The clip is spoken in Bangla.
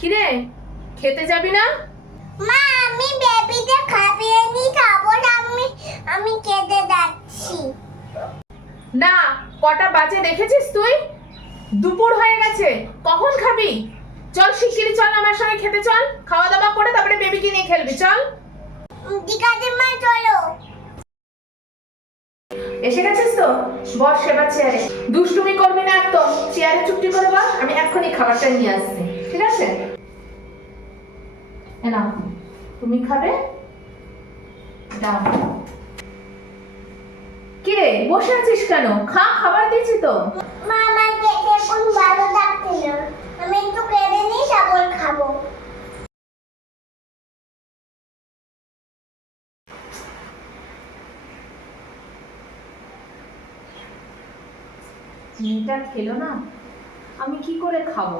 কিরে, খেতে যাবি না? মা, আমি বেবিকে খাইয়ে নি, তারপর আমি খেতে যাচ্ছি। না, কটা বাজে দেখেছিস তুই? দুপুর হয়ে গেছে, কখন খাবি? চল শিগগিরই চল, আমার সঙ্গে খেতে চল। খাওয়া দাওয়া করে তারপরে বেবিকে নিয়ে খেলবি, চল। ঠিক আছে মা, চলো। এসে গেছিস তো? বস এবার চেয়ারে। দুষ্টুমি করবি না একদম, চেয়ারে চুপটি করে বস, আমি এক্ষুনি খাবারটা নিয়ে আসছি, ঠিক আছে? এ নাও, তুমি খাবে? দাও। কি রে, বসে আছিস কেন? খা, খাবার দিয়েছি তো। মা, আমার পেটে এখন ভালো লাগছে না, আমি একটু খেয়ে নিই, তারপর খাবো। মেয়েটা খেলো না, আমি কি করে খাবো?